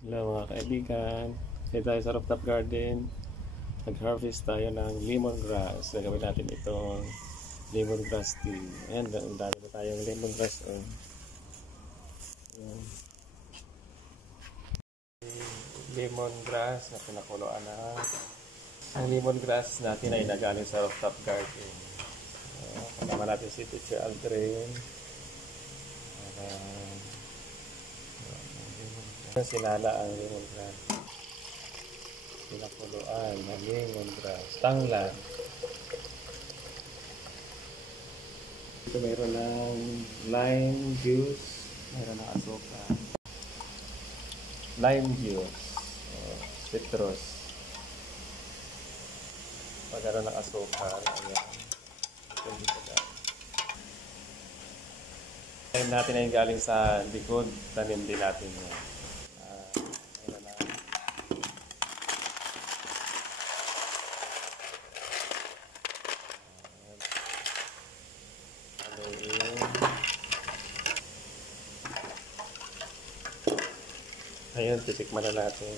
Hello mga kaibigan, dito tayo sa rooftop garden. Nag-harvest tayo ng lemongrass. Gagawin natin itong lemongrass tea. Ayan, ang dami na tayong lemongrass. Lemongrass na pinakuloan na. Ang lemongrass natin ay nagaling sa rooftop garden. Kasama natin si Teacher Aldrin. Sinala ang lemongrass. Pinakuluan ng lemongrass. Tanglan. Ito mayroon ng lime juice. Mayroon ng asukal. Lime juice. Citrus. Pagkaroon ng asukal. Ayan. Ito dito dahil. Lime natin ay galing sa likod. Tanim din natin yan. Ayan, titikman na natin.